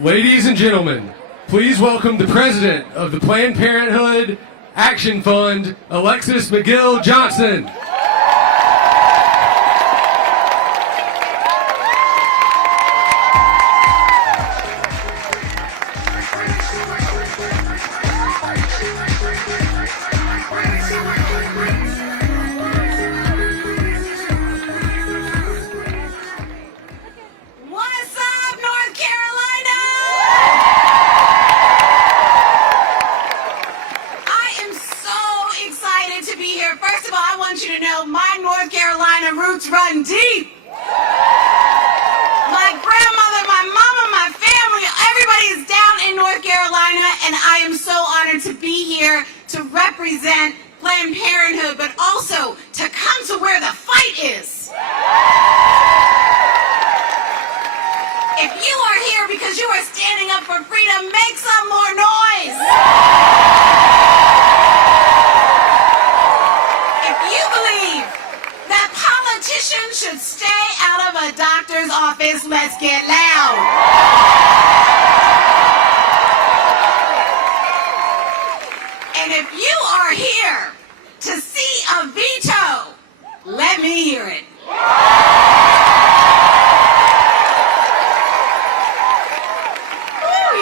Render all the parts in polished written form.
Ladies and gentlemen, please welcome the president of the Planned Parenthood Action Fund, Alexis McGill Johnson. North Carolina roots run deep. My grandmother, my mama, my family, everybody is down in North Carolina, and I am so honored to be here to represent Planned Parenthood, but also to come to where the fight is. If you are here because you are standing up for freedom, make some more noise. Politicians should stay out of a doctor's office. Let's get loud. And if you are here to see a veto, let me hear it. Woo,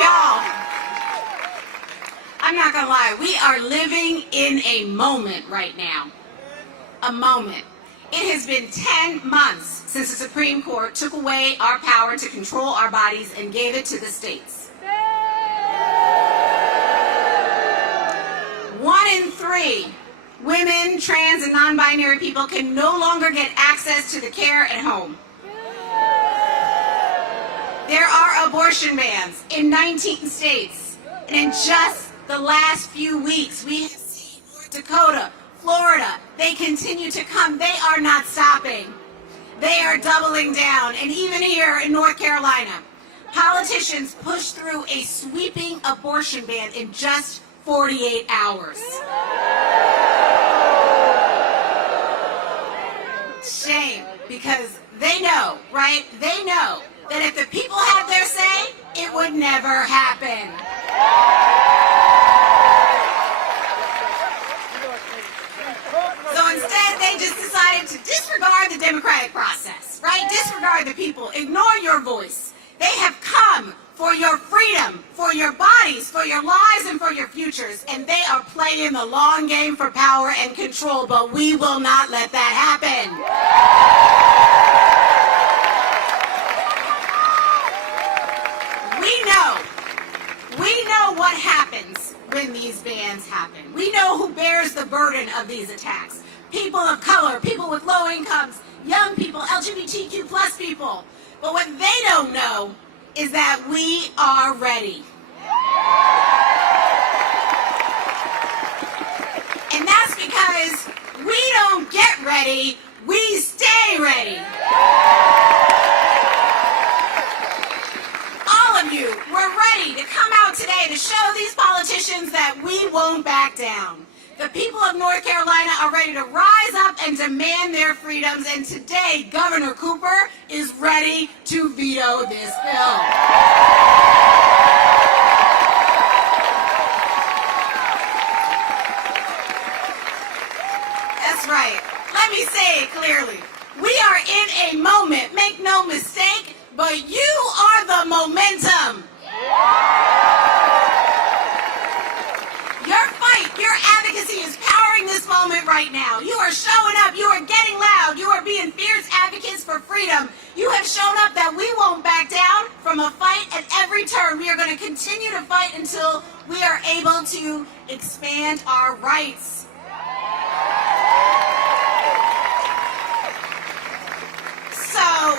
y'all. I'm not gonna lie, we are living in a moment right now. A moment. It has been 10 months since the Supreme Court took away our power to control our bodies and gave it to the states. 1 in 3 women, trans, and non-binary people can no longer get access to the care at home. There are abortion bans in 19 states. And in just the last few weeks, we have seen North Dakota, Florida, they continue to come. They are not stopping. They are doubling down. And even here in North Carolina, politicians pushed through a sweeping abortion ban in just 48 hours. Shame, because they know, right? They know that if the people had their say, it would never happen. Instead, they just decided to disregard the democratic process, right? Disregard the people, ignore your voice. They have come for your freedom, for your bodies, for your lives, and for your futures, and they are playing the long game for power and control, but we will not let that happen. We know what happens when these bans happen. We know who bears the burden of these attacks. People of color, people with low incomes, young people, LGBTQ plus people. But what they don't know is that we are ready. And that's because we don't get ready, we stay ready. All of you, we're ready to come out today to show these politicians that we won't back down. The people of North Carolina are ready to rise up and demand their freedoms, and today Governor Cooper is ready to veto this bill. That's right. Let me say it clearly. We are in a moment, make no mistake, but you are the momentum. Your fight, your advocacy is powering this moment right now. You are showing up. You are getting loud. You are being fierce advocates for freedom. You have shown up that we won't back down from a fight at every turn. We are going to continue to fight until we are able to expand our rights. So,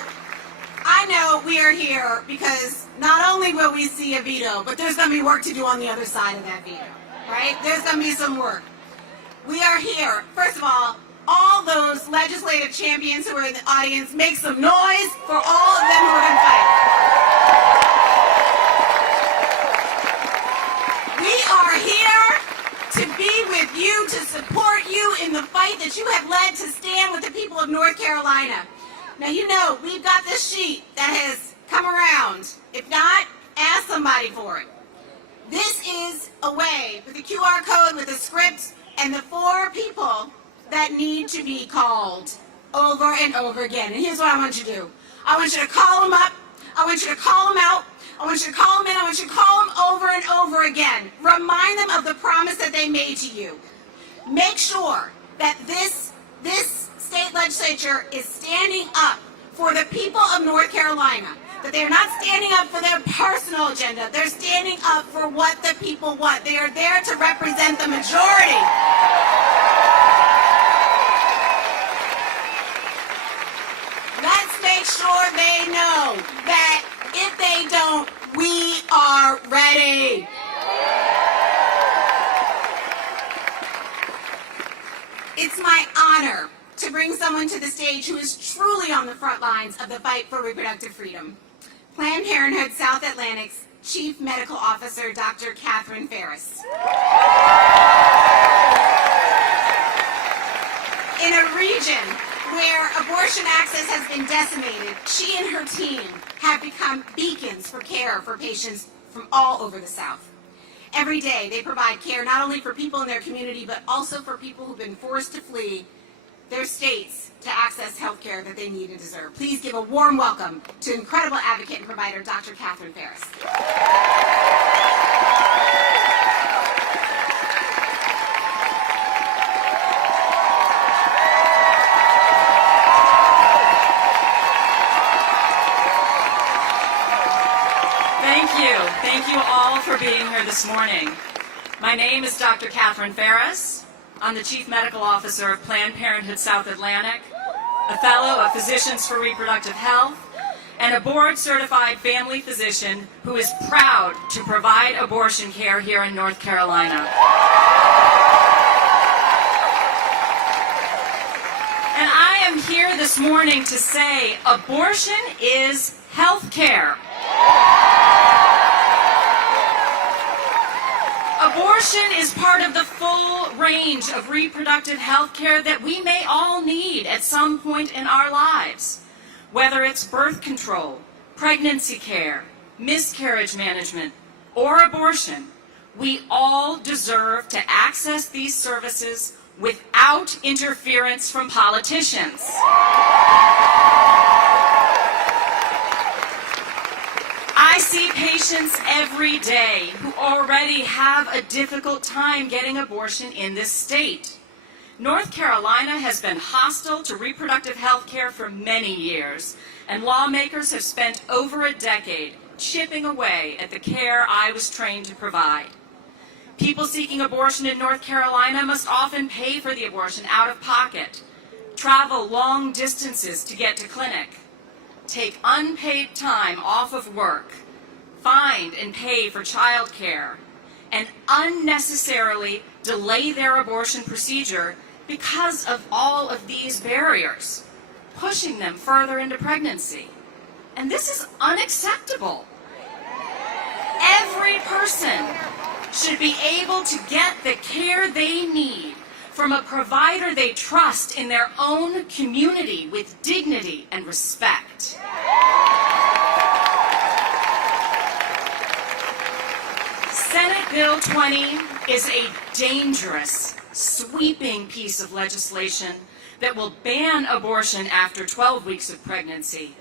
I know we are here because not only will we see a veto, but there's going to be work to do on the other side of that veto. Right? There's going to be some work. We are here. First of all those legislative champions who are in the audience, make some noise for all of them who are going to fight. We are here to be with you, to support you in the fight that you have led to stand with the people of North Carolina. Now, you know, we've got this sheet that has come around. If not, Ask somebody for it. This is a way, with a QR code, with a script, and the 4 people that need to be called over and over again. And here's what I want you to do. I want you to call them up. I want you to call them out. I want you to call them in. I want you to call them over and over again. Remind them of the promise that they made to you. Make sure that this state legislature is standing up for the people of North Carolina. That they are not standing up for their personal agenda. They're standing up for what the people want. They are there to represent the majority. Let's make sure they know that if they don't, we are ready. It's my honor to bring someone to the stage who is truly on the front lines of the fight for reproductive freedom. Planned Parenthood South Atlantic's Chief Medical Officer, Dr. Catherine Ferris. In a region where abortion access has been decimated, she and her team have become beacons for care for patients from all over the South. Every day they provide care not only for people in their community, but also for people who've been forced to flee their states to access health care that they need and deserve. Please give a warm welcome to incredible advocate and provider, Dr. Catherine Ferris. Thank you all for being here this morning. My name is Dr. Catherine Ferris. I'm the Chief Medical Officer of Planned Parenthood South Atlantic, a Fellow of Physicians for Reproductive Health, and a board-certified family physician who is proud to provide abortion care here in North Carolina. And I am here this morning to say abortion is health care. Abortion is part of the full range of reproductive health care that we may all need at some point in our lives. Whether it's birth control, pregnancy care, miscarriage management, or abortion, we all deserve to access these services without interference from politicians. I see patients every day who already have a difficult time getting abortion in this state. North Carolina has been hostile to reproductive health care for many years, and lawmakers have spent over a decade chipping away at the care I was trained to provide. People seeking abortion in North Carolina must often pay for the abortion out of pocket, travel long distances to get to clinic, take unpaid time off of work, find and pay for child care, and unnecessarily delay their abortion procedure because of all of these barriers, pushing them further into pregnancy. And this is unacceptable. Every person should be able to get the care they need from a provider they trust in their own community with dignity and respect. Senate Bill 20 is a dangerous, sweeping piece of legislation that will ban abortion after 12 weeks of pregnancy,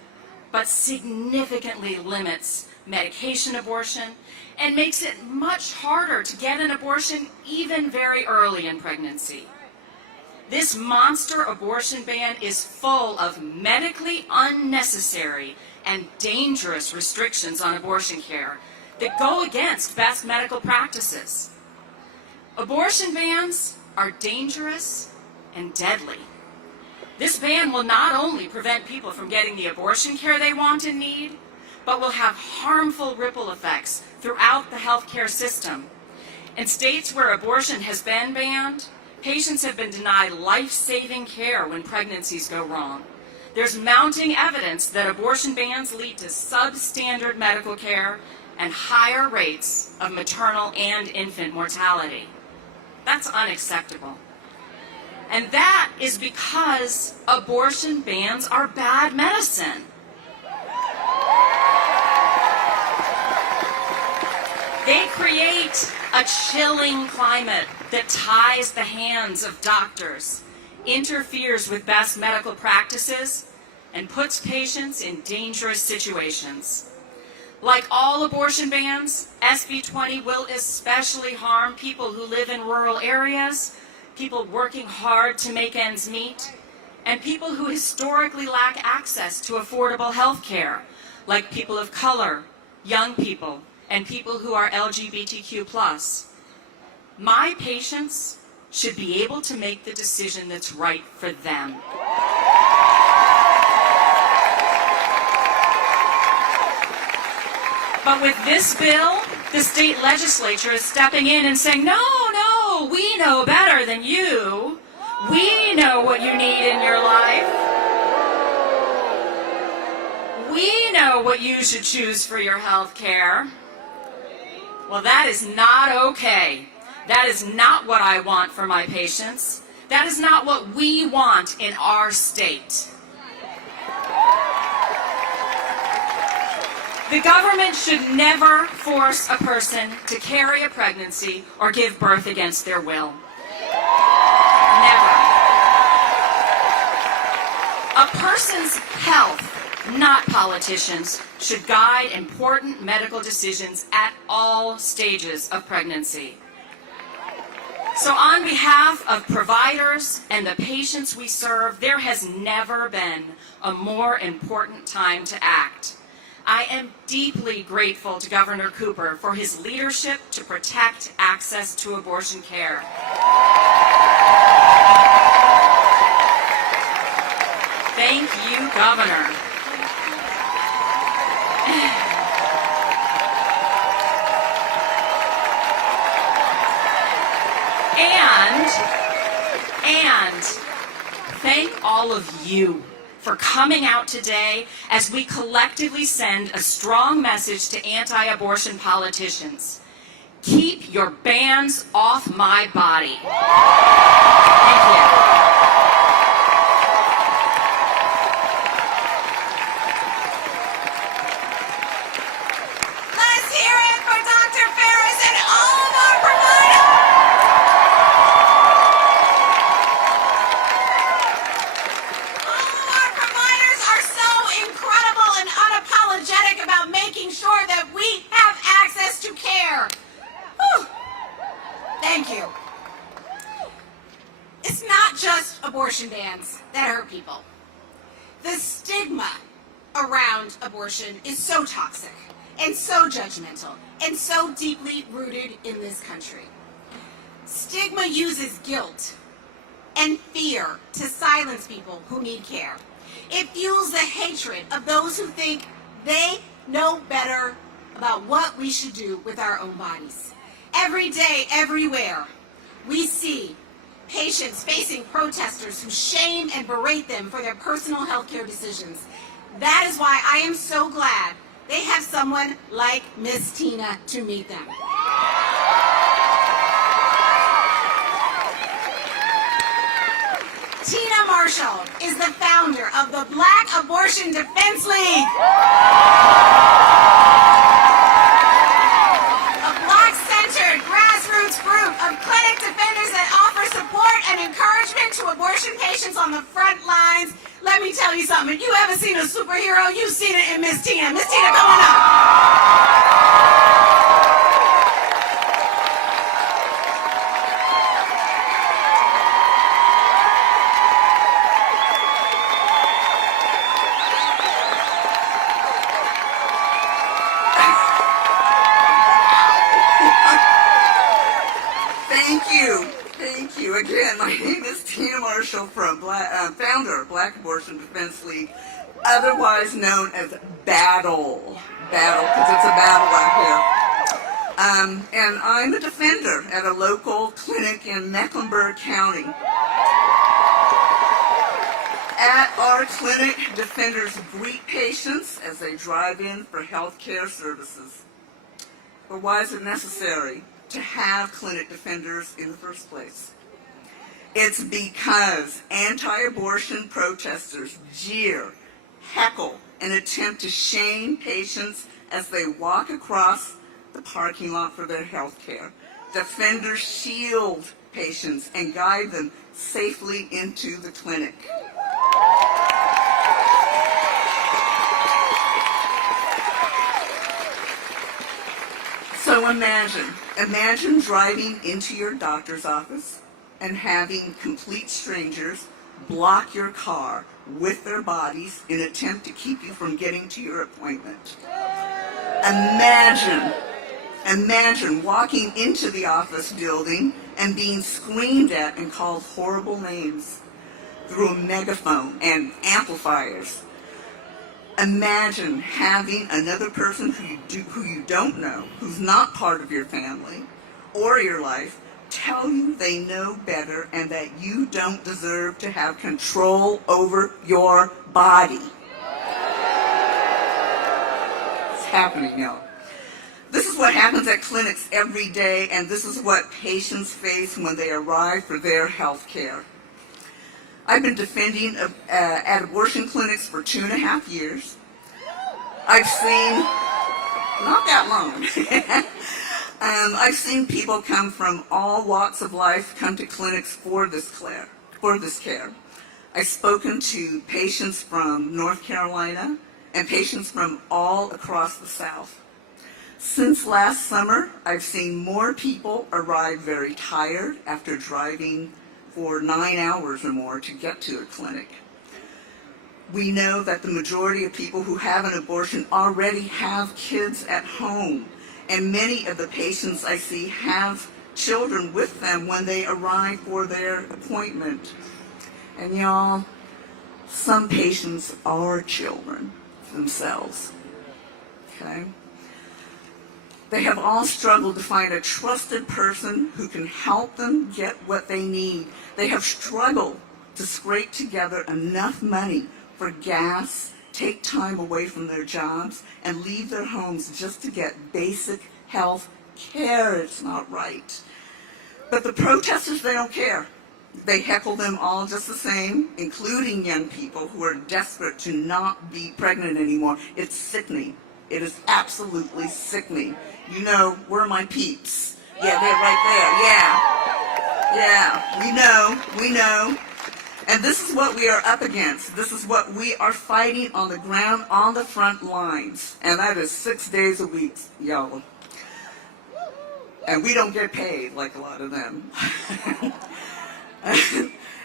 but significantly limits medication abortion and makes it much harder to get an abortion even very early in pregnancy. This monster abortion ban is full of medically unnecessary and dangerous restrictions on abortion care that go against best medical practices. Abortion bans are dangerous and deadly. This ban will not only prevent people from getting the abortion care they want and need, but will have harmful ripple effects throughout the healthcare system. In states where abortion has been banned, patients have been denied life-saving care when pregnancies go wrong. There's mounting evidence that abortion bans lead to substandard medical care and higher rates of maternal and infant mortality. That's unacceptable. And that is because abortion bans are bad medicine. They create a chilling climate that ties the hands of doctors, interferes with best medical practices, and puts patients in dangerous situations. Like all abortion bans, SB 20 will especially harm people who live in rural areas, people working hard to make ends meet, and people who historically lack access to affordable health care, like people of color, young people, and people who are LGBTQ+. My patients should be able to make the decision that's right for them. But with this bill, the state legislature is stepping in and saying, no, we know better than you. We know what you need in your life. We know what you should choose for your health care. Well, that is not okay. That is not what I want for my patients. That is not what we want in our state. The government should never force a person to carry a pregnancy or give birth against their will. Never. A person's health, not politicians, should guide important medical decisions at all stages of pregnancy. So on behalf of providers and the patients we serve, there has never been a more important time to act. I am deeply grateful to Governor Cooper for his leadership to protect access to abortion care. Thank you, Governor. And thank all of you for coming out today as we collectively send a strong message to anti-abortion politicians. Keep your bans off my body. Thank you. Let's hear it for Dr. Ferris and all of our providers. All of our providers are so incredible and unapologetic about making sure that we have access to care. Whew. Thank you. It's not just abortion bans that hurt people. The stigma around abortion is so toxic and so judgmental and so deeply rooted in this country. Stigma uses guilt and fear to silence people who need care. It fuels the hatred of those who think they know better about what we should do with our own bodies. Every day, everywhere, we see patients facing protesters who shame and berate them for their personal health care decisions. That is why I am so glad they have someone like Miss Tina to meet them. Tina Marshall is the founder of the Black Abortion Defense League. A Black-centered grassroots group of clinic defenders that offer support and encouragement to abortion patients on the front lines. Let me tell you something. If you haven't seen a superhero, you've seen it in Miss Tina. Miss Tina, come on up. Thank you. Again, my name is Tina Marshall, founder of Black Abortion Defense League, otherwise known as Battle, because it's a battle out here. And I'm a defender at a local clinic in Mecklenburg County. At our clinic, defenders greet patients as they drive in for health care services. But why is it necessary to have clinic defenders in the first place? It's because anti-abortion protesters jeer, heckle, and attempt to shame patients as they walk across the the parking lot for their health care. Defenders shield patients and guide them safely into the clinic. So imagine driving into your doctor's office and having complete strangers block your car with their bodies in an attempt to keep you from getting to your appointment. Imagine walking into the office building and being screamed at and called horrible names through a megaphone and amplifiers. Imagine having another person who you don't know, who's not part of your family or your life, tell you they know better and that you don't deserve to have control over your body. It's happening, y'all. This is what happens at clinics every day, and this is what patients face when they arrive for their health care. I've been defending at abortion clinics for 2.5 years. I've seen, not that long, I've seen people come from all walks of life come to clinics for this care. I've spoken to patients from North Carolina and patients from all across the South. Since last summer, I've seen more people arrive very tired after driving for 9 hours or more to get to a clinic. We know that the majority of people who have an abortion already have kids at home, and many of the patients I see have children with them when they arrive for their appointment. And y'all, some patients are children themselves, okay? They have all struggled to find a trusted person who can help them get what they need. They have struggled to scrape together enough money for gas, take time away from their jobs, and leave their homes just to get basic health care. It's not right. But the protesters, they don't care. They heckle them all just the same, including young people who are desperate to not be pregnant anymore. It's sickening. It is absolutely sickening. You know, where are my peeps? Yeah, they're right there. Yeah, we know. And this is what we are up against. This is what we are fighting on the ground, on the front lines. And that is 6 days a week, y'all. And we don't get paid like a lot of them.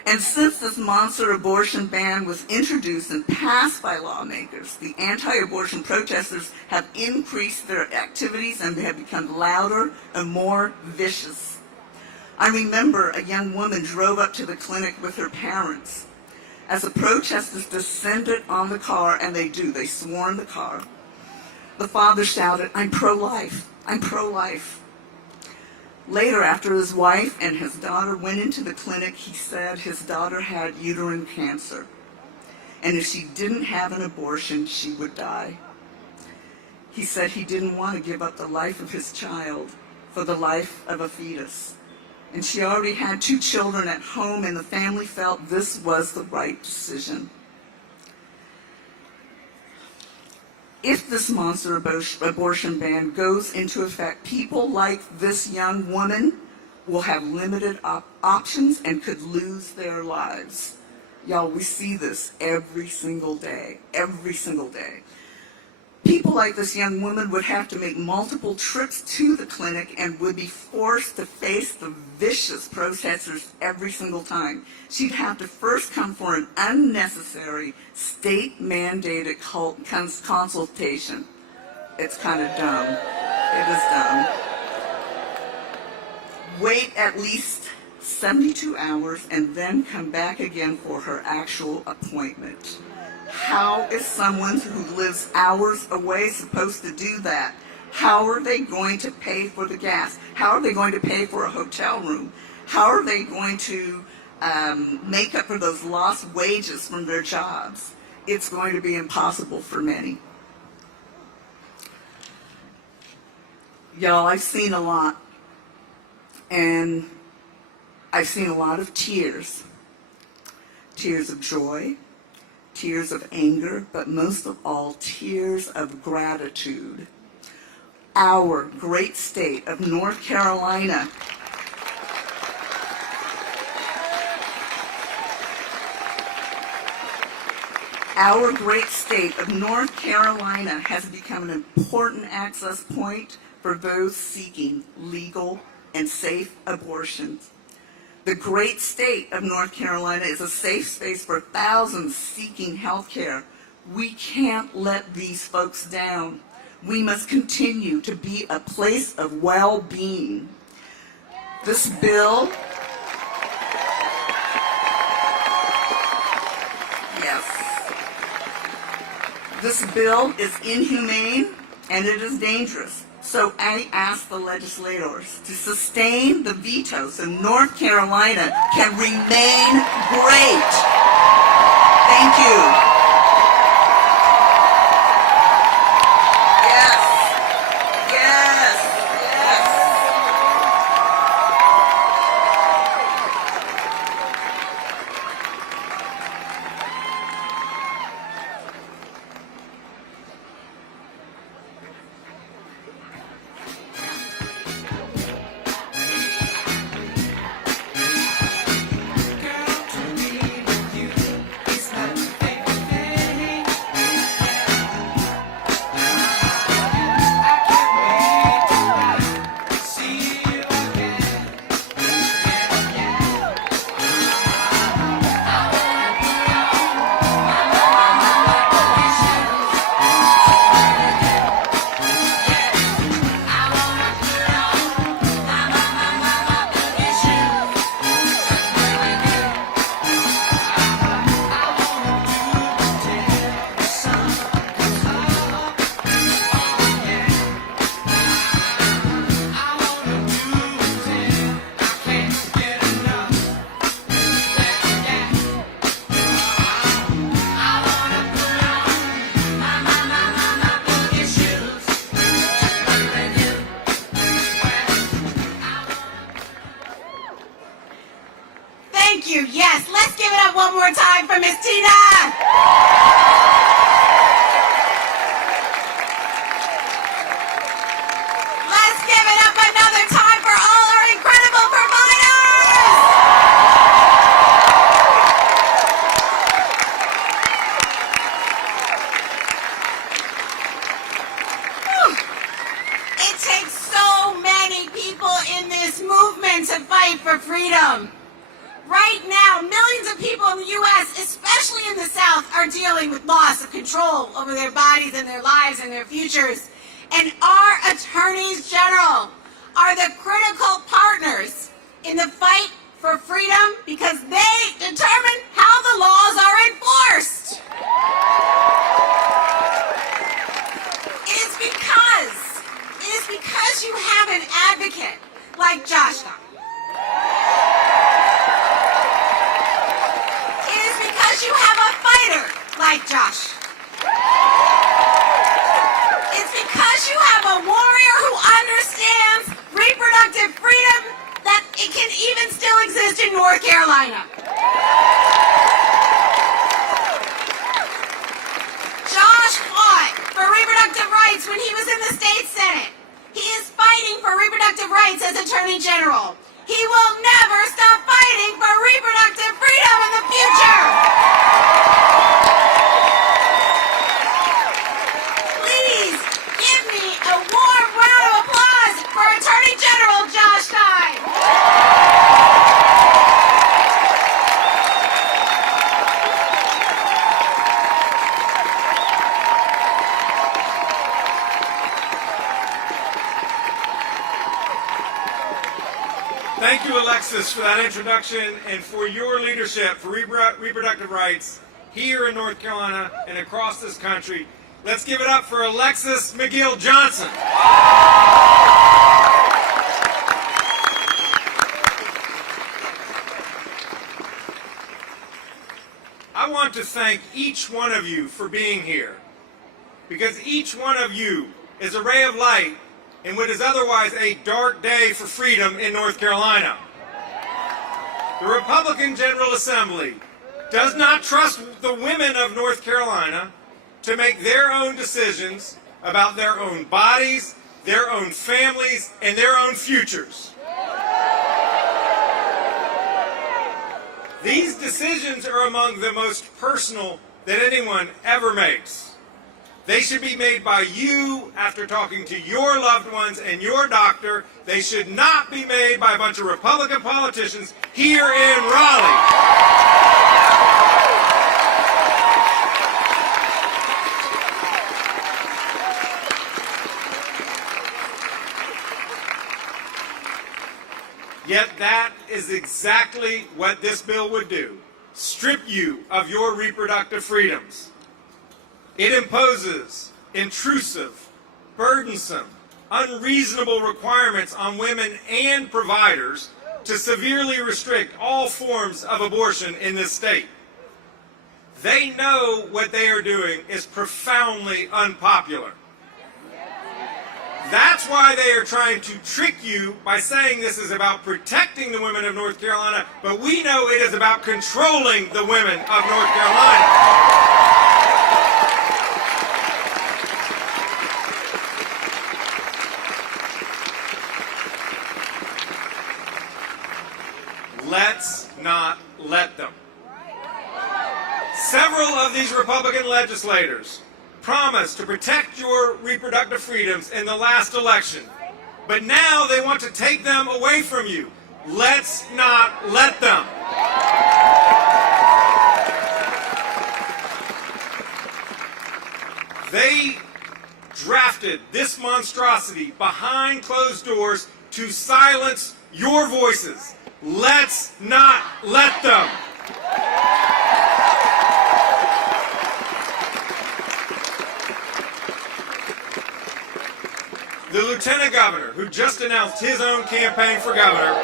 And since this monster abortion ban was introduced and passed by lawmakers, the anti-abortion protesters have increased their activities and they have become louder and more vicious. I remember a young woman drove up to the clinic with her parents. As the protesters descended on the car, and they swarmed the car, the father shouted, "I'm pro-life, I'm pro-life." Later, after his wife and his daughter went into the clinic, he said his daughter had uterine cancer, and if she didn't have an abortion, she would die. He said he didn't want to give up the life of his child for the life of a fetus. And she already had 2 children at home, and the family felt this was the right decision. If this monster abortion ban goes into effect, people like this young woman will have limited options and could lose their lives. Y'all, we see this every single day, every single day. People like this young woman would have to make multiple trips to the clinic and would be forced to face the vicious protesters every single time. She'd have to first come for an unnecessary state-mandated consultation. It's kind of dumb. It is dumb. Wait at least 72 hours and then come back again for her actual appointment. How is someone who lives hours away supposed to do that? How are they going to pay for the gas? How are they going to pay for a hotel room? How are they going to make up for those lost wages from their jobs? It's going to be impossible for many. Y'all, I've seen a lot. And I've seen a lot of tears. Tears of joy. Tears of anger, but most of all, tears of gratitude our great state of North Carolina has become an important access point for those seeking legal and safe abortions. The great state of North Carolina is a safe space for thousands seeking health care. We can't let these folks down. We must continue to be a place of well-being. This bill, this bill is inhumane and it is dangerous. So I ask the legislators to sustain the veto so North Carolina can remain great. Thank you. Thank you. Yes, let's give it up one more time for Miss Tina. Let's give it up another time for all our incredible providers. It takes so many people in this movement to fight for freedom. Right now, millions of people in the U.S., especially in the South, are dealing with loss of control over their bodies and their lives and their futures. And our attorneys general are the critical partners in the fight for freedom because they determine how the laws are enforced. It is because you have an advocate like Josh. You have a fighter like Josh. It's because you have a warrior who understands reproductive freedom that it can even still exist in North Carolina. Josh fought for reproductive rights when he was in the state Senate. He is fighting for reproductive rights as Attorney General. He will never stop fighting for reproductive freedom in the future. Please give me a warm round of applause for Attorney General Josh Stein. Thank you, Alexis, for that introduction and for your leadership for reproductive rights here in North Carolina and across this country. Let's give it up for Alexis McGill Johnson. I want to thank each one of you for being here, because each one of you is a ray of light in what is otherwise a dark day for freedom in North Carolina. The Republican General Assembly does not trust the women of North Carolina to make their own decisions about their own bodies, their own families, and their own futures. These decisions are among the most personal that anyone ever makes. They should be made by you after talking to your loved ones and your doctor. They should not be made by a bunch of Republican politicians here in Raleigh. Yet that is exactly what this bill would do. Strip you of your reproductive freedoms. It imposes intrusive, burdensome, unreasonable requirements on women and providers to severely restrict all forms of abortion in this state. They know what they are doing is profoundly unpopular. That's why they are trying to trick you by saying this is about protecting the women of North Carolina, but we know it is about controlling the women of North Carolina. Let's not let them. Several of these Republican legislators promised to protect your reproductive freedoms in the last election, but now they want to take them away from you. Let's not let them. They drafted this monstrosity behind closed doors to silence your voices. Let's not let them. The lieutenant governor, who just announced his own campaign for governor,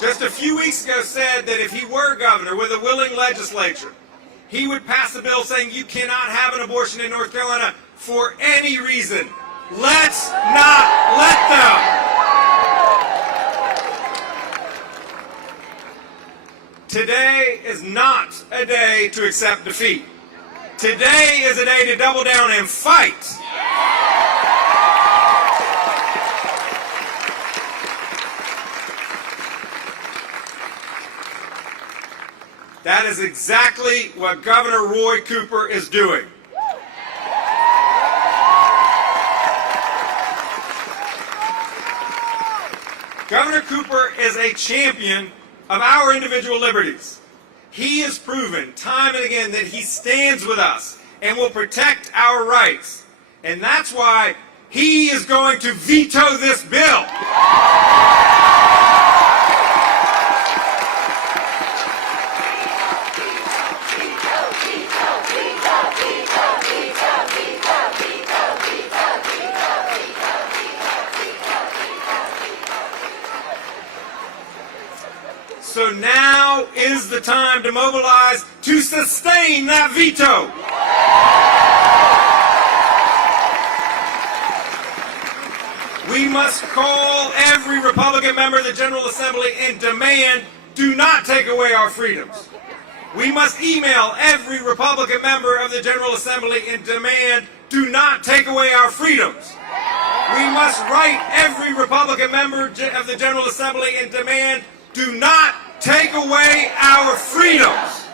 just a few weeks ago said that if he were governor with a willing legislature, he would pass a bill saying you cannot have an abortion in North Carolina for any reason. Let's not let them. Today is not a day to accept defeat. Today is a day to double down and fight. That is exactly what Governor Roy Cooper is doing. Governor Cooper is a champion of our individual liberties. He has proven time and again that he stands with us and will protect our rights. And that's why he is going to veto this bill. So now is the time to mobilize to sustain that veto. We must call every Republican member of the General Assembly and demand, do not take away our freedoms. We must email every Republican member of the General Assembly and demand, do not take away our freedoms. We must write every Republican member of the General Assembly and demand, do not take away our freedoms.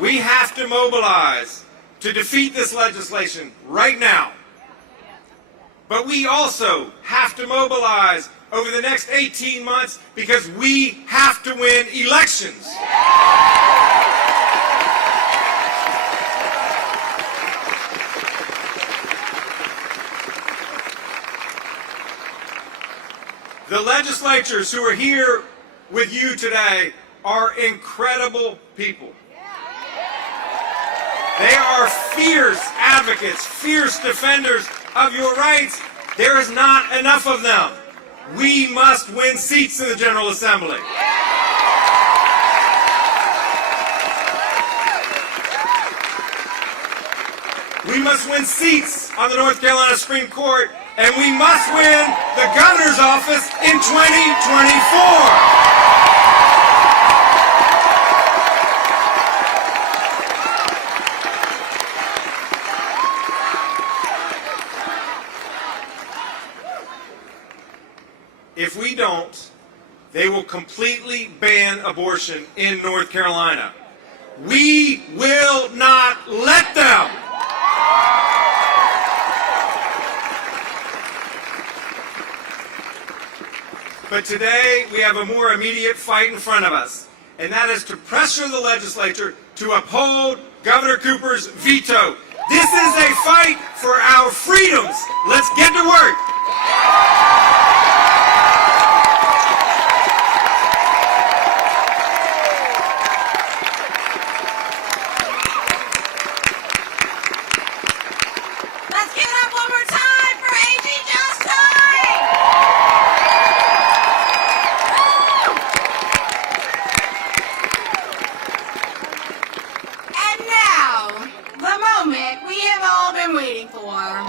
We have to mobilize to defeat this legislation right now. But we also have to mobilize over the next 18 months because we have to win elections. The legislators who are here with you today are incredible people. They are fierce advocates, fierce defenders of your rights. There is not enough of them. We must win seats in the General Assembly. We must win seats on the North Carolina Supreme Court, and we must win the governor's office in 2024. If we don't, they will completely ban abortion in North Carolina. We will not let them. But today, we have a more immediate fight in front of us, and that is to pressure the legislature to uphold Governor Cooper's veto. This is a fight for our freedoms. Let's get to work. Let's give it up one more time for AG Justine! And now, the moment we have all been waiting for. Let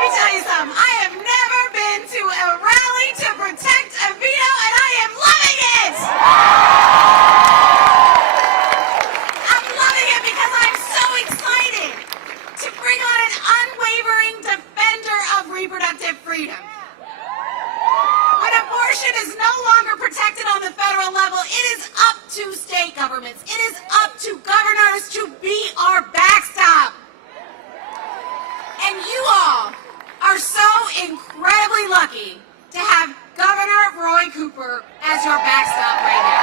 me tell you something. I have never been to a rally to protect a veto, and I am loving it! I'm loving it because I'm so excited to bring on an unwavering defender of reproductive freedom. When abortion is no longer protected on the federal level, it is up to state governments. It is up to governors to be our backstop. And you all are so incredibly lucky to have Governor Roy Cooper as your backstop right now.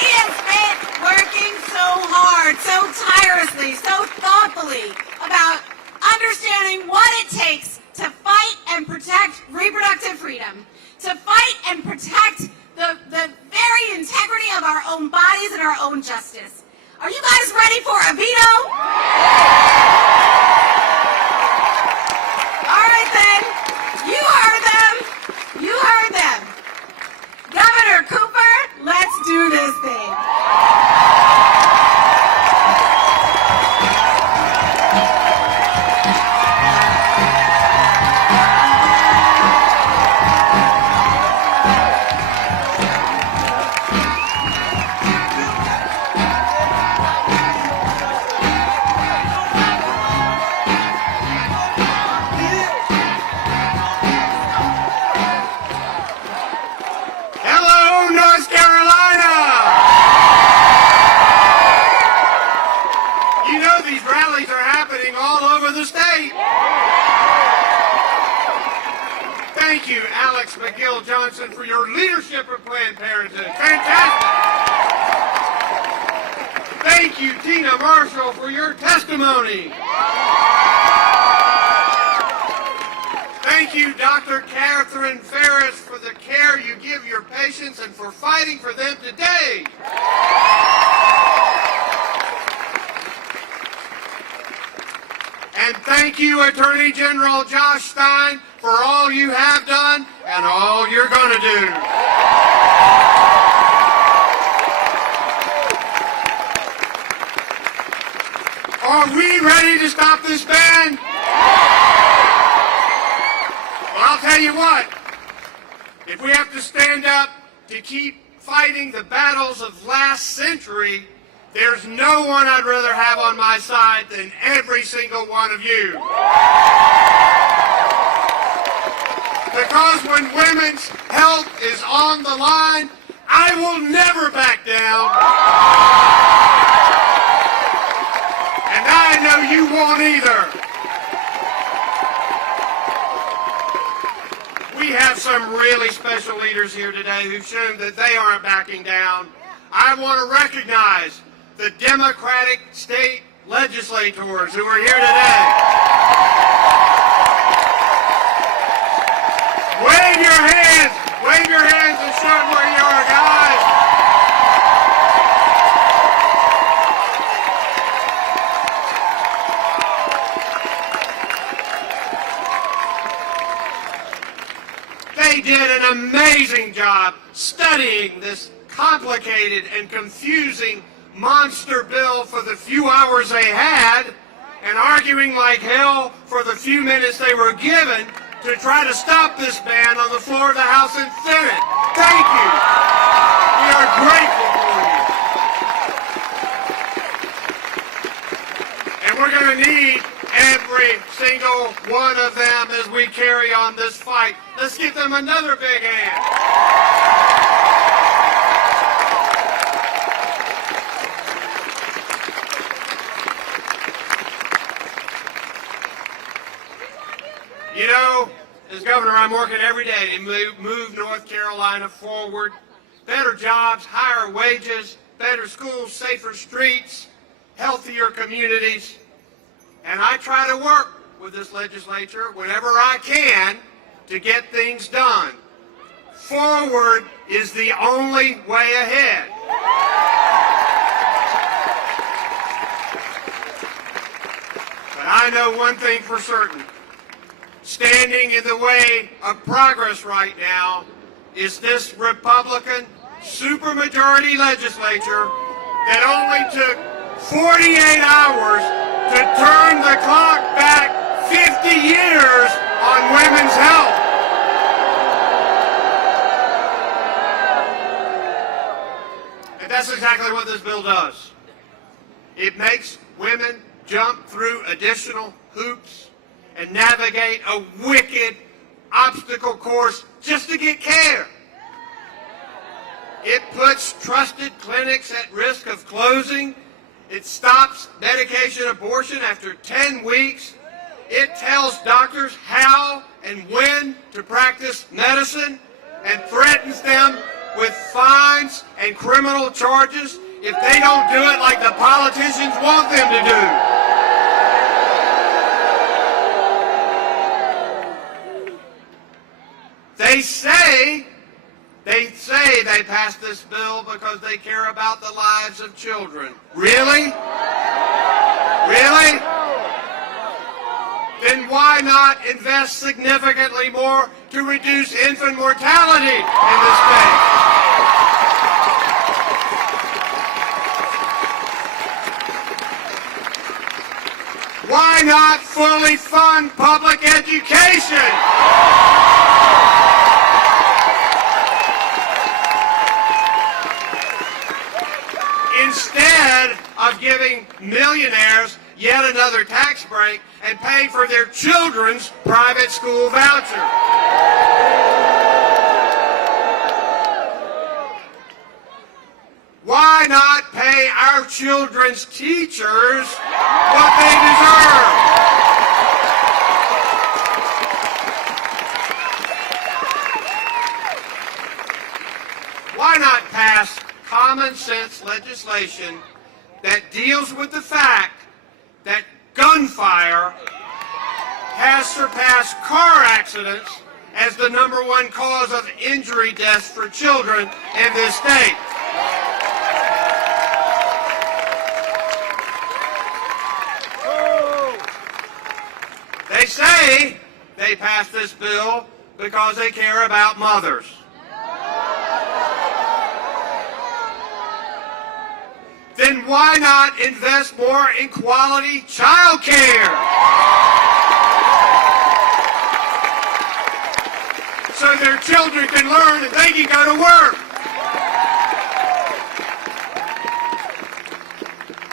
He has been working so hard, so tirelessly, so thoughtfully about understanding what it takes to fight and protect reproductive freedom, to fight and protect the very integrity of our own bodies and our own justice. Are you guys ready for a veto? All right then, you heard them. You heard them. Governor Cooper, let's do this thing. Hello, North Carolina! You know these rallies are happening all over the state. Thank you, Alex McGill Johnson, for your leadership of Planned Parenthood. Fantastic! Thank you, Tina Marshall, for your testimony. Thank you, Dr. Catherine Ferris, for the care you give your patients and for fighting for them today. And thank you, Attorney General Josh Stein, for all you have done and all you're going to do. Are we ready to stop this ban? Well, I'll tell you what, if we have to stand up to keep fighting the battles of last century, there's no one I'd rather have on my side than every single one of you. Because when women's health is on the line, I will never back down. And I know you won't either. We have some really special leaders here today who've shown that they aren't backing down. I want to recognize the Democratic state legislators who are here today. Wave your hands and show them where you are, guys. They did an amazing job studying this complicated and confusing monster bill for the few hours they had and arguing like hell for the few minutes they were given to try to stop this ban on the floor of the House and Senate. Thank you. We are grateful for you. And we're going to need every single one of them as we carry on this fight. Let's give them another big hand. You know, as governor, I'm working every day to move North Carolina forward. Better jobs, higher wages, better schools, safer streets, healthier communities. And I try to work with this legislature whenever I can to get things done. Forward is the only way ahead. But I know one thing for certain. Standing in the way of progress right now is this Republican supermajority legislature that only took 48 hours to turn the clock back 50 years on women's health. And that's exactly what this bill does. It makes women jump through additional hoops and navigate a wicked obstacle course just to get care. It puts trusted clinics at risk of closing. It stops medication abortion after 10 weeks. It tells doctors how and when to practice medicine and threatens them with fines and criminal charges if they don't do it like the politicians want them to do. They say they passed this bill because they care about the lives of children. Really? Really? Then why not invest significantly more to reduce infant mortality in this state? Why not fully fund public education? Instead of giving millionaires yet another tax break and pay for their children's private school voucher. Why not pay our children's teachers what they deserve? Why not pass common sense legislation that deals with the fact that gunfire has surpassed car accidents as the #1 cause of injury deaths for children in this state? They say they passed this bill because they care about mothers. Then why not invest more in quality child care? So their children can learn and they can go to work.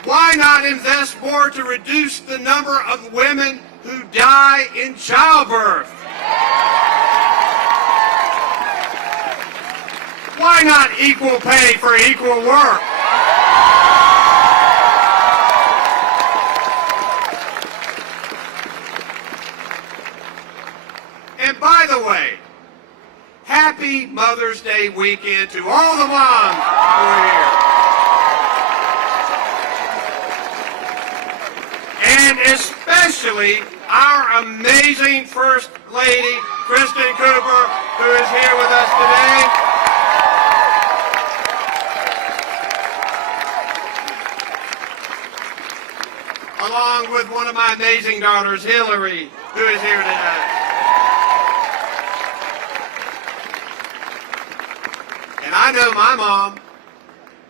Why not invest more to reduce the number of women who die in childbirth? Why not equal pay for equal work? And by the way, happy Mother's Day weekend to all the moms who are here. And especially our amazing First Lady, Kristen Cooper, who is here with us today. Along with one of my amazing daughters, Hillary, who is here today. And I know my mom,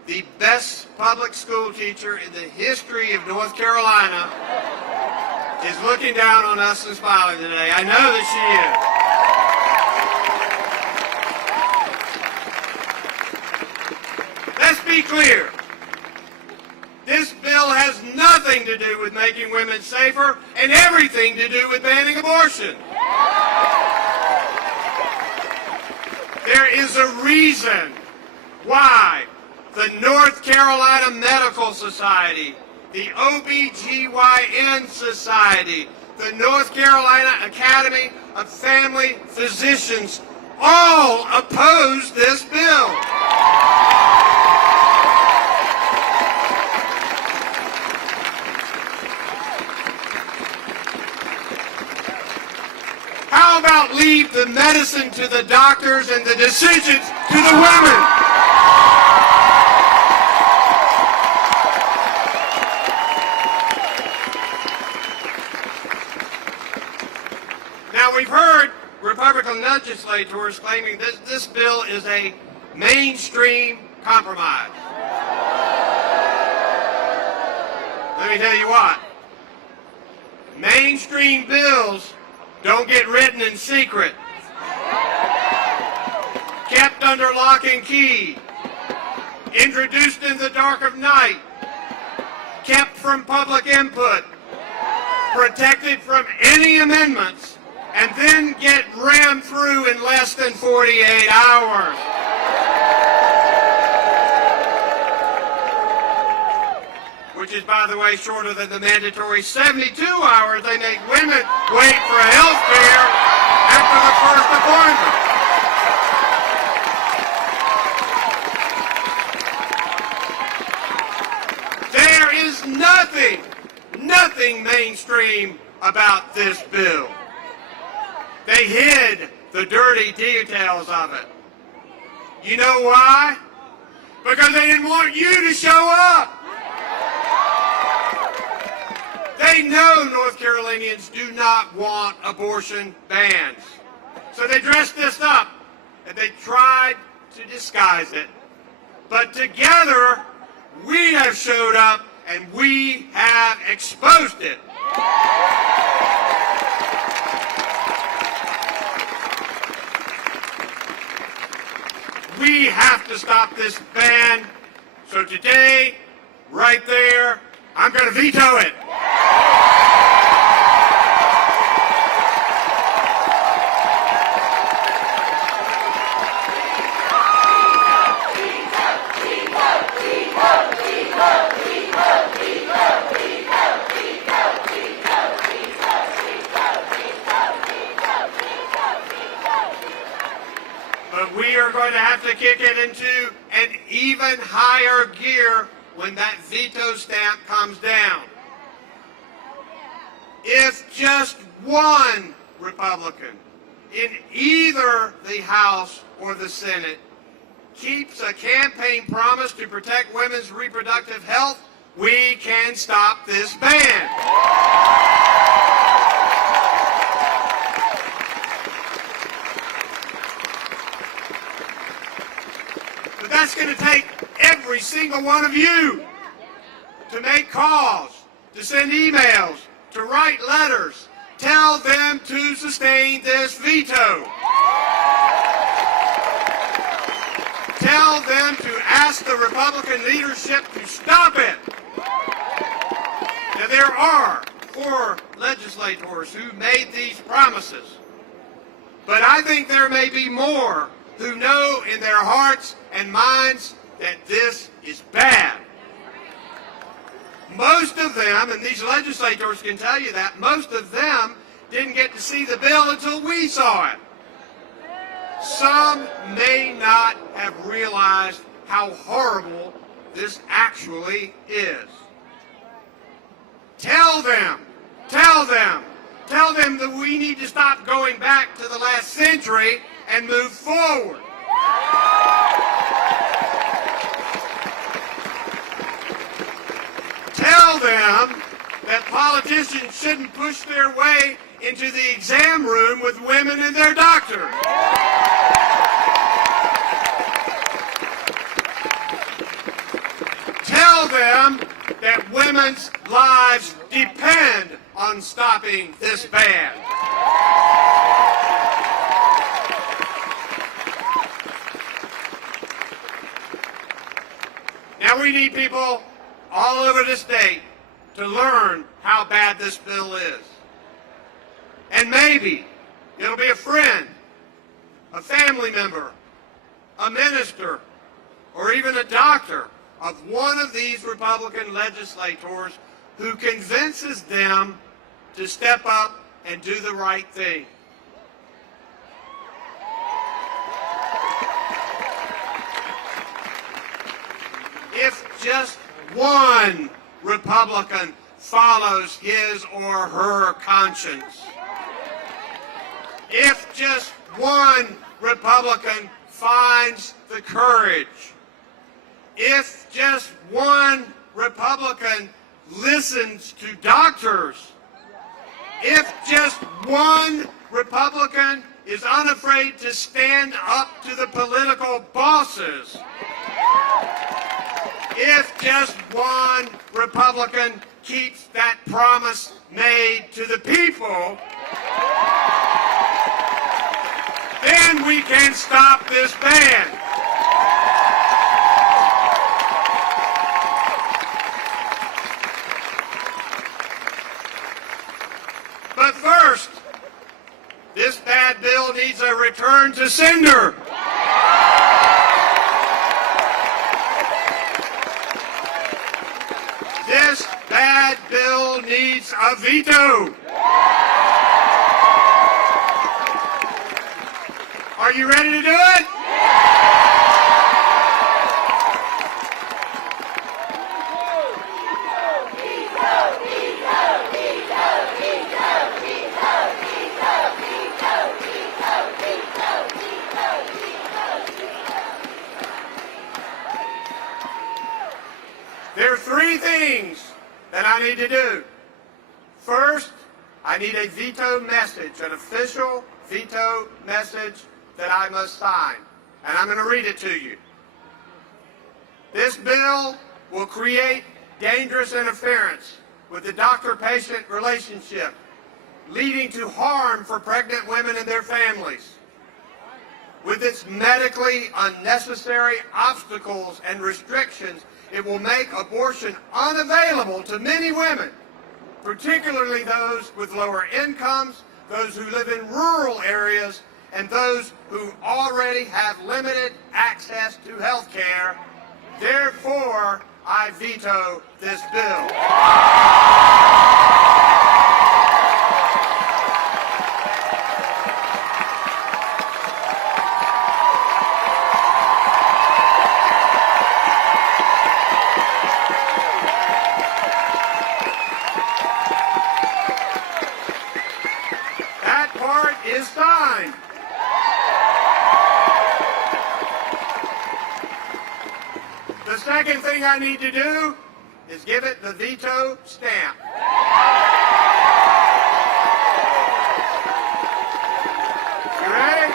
the best public school teacher in the history of North Carolina, is looking down on us and smiling today. I know that she is. Let's be clear. This bill has nothing to do with making women safer and everything to do with banning abortion. There is a reason why the North Carolina Medical Society, the OBGYN Society, the North Carolina Academy of Family Physicians all oppose this bill. How about leave the medicine to the doctors and the decisions to the women? Now, we've heard Republican legislators claiming that this bill is a mainstream compromise. Let me tell you what. Mainstream bills don't get written in secret, kept under lock and key, introduced in the dark of night, kept from public input, protected from any amendments, and then get rammed through in less than 48 hours. Which is, by the way, shorter than the mandatory 72 hours they make women wait for health care after the first appointment. There is nothing mainstream about this bill. They hid the dirty details of it. You know why? Because they didn't want you to show up. They know North Carolinians do not want abortion bans. So they dressed this up and they tried to disguise it. But together, we have showed up and we have exposed it. We have to stop this ban. So today, right there, I'm going to veto it. But we are going to have to kick it into an even higher gear when that veto stamp comes down. If just one Republican in either the House or the Senate keeps a campaign promise to protect women's reproductive health, we can stop this ban. But that's going to take every single one of you to make calls, to send emails, to write letters. Tell them to sustain this veto. Tell them to ask the Republican leadership to stop it. Now, there are 4 legislators who made these promises, but I think there may be more who know in their hearts and minds that this is bad. Most of them, and these legislators can tell you that, most of them didn't get to see the bill until we saw it. Some may not have realized how horrible this actually is. Tell them that we need to stop going back to the last century and move forward. Tell them that politicians shouldn't push their way into the exam room with women and their doctor. Tell them that women's lives depend on stopping this ban. Now we need people all over the state to learn how bad this bill is. And maybe it'll be a friend, a family member, a minister, or even a doctor of one of these Republican legislators who convinces them to step up and do the right thing. If just one Republican follows his or her conscience, if just one Republican finds the courage, if just one Republican listens to doctors, if just one Republican is unafraid to stand up to the political bosses, if just one Republican keeps that promise made to the people, then we can stop this ban. But first, this bad bill needs a return to sender. This bad bill needs a veto. Are you ready to do it? There are three things that I need to do. First, I need a veto message, an official veto message that I must sign. And I'm going to read it to you. This bill will create dangerous interference with the doctor-patient relationship, leading to harm for pregnant women and their families. With its medically unnecessary obstacles and restrictions, it will make abortion unavailable to many women, particularly those with lower incomes, those who live in rural areas, and those who already have limited access to health care. Therefore, I veto this bill. That part is signed. The second thing I need to do is give it the veto stamp. You ready?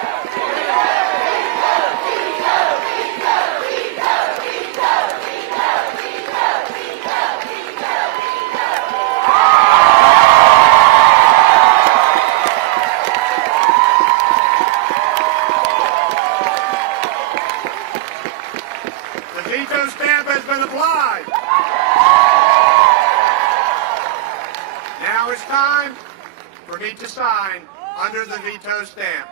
The veto stamp has been applied. Now it's time for me to sign under the veto stamp.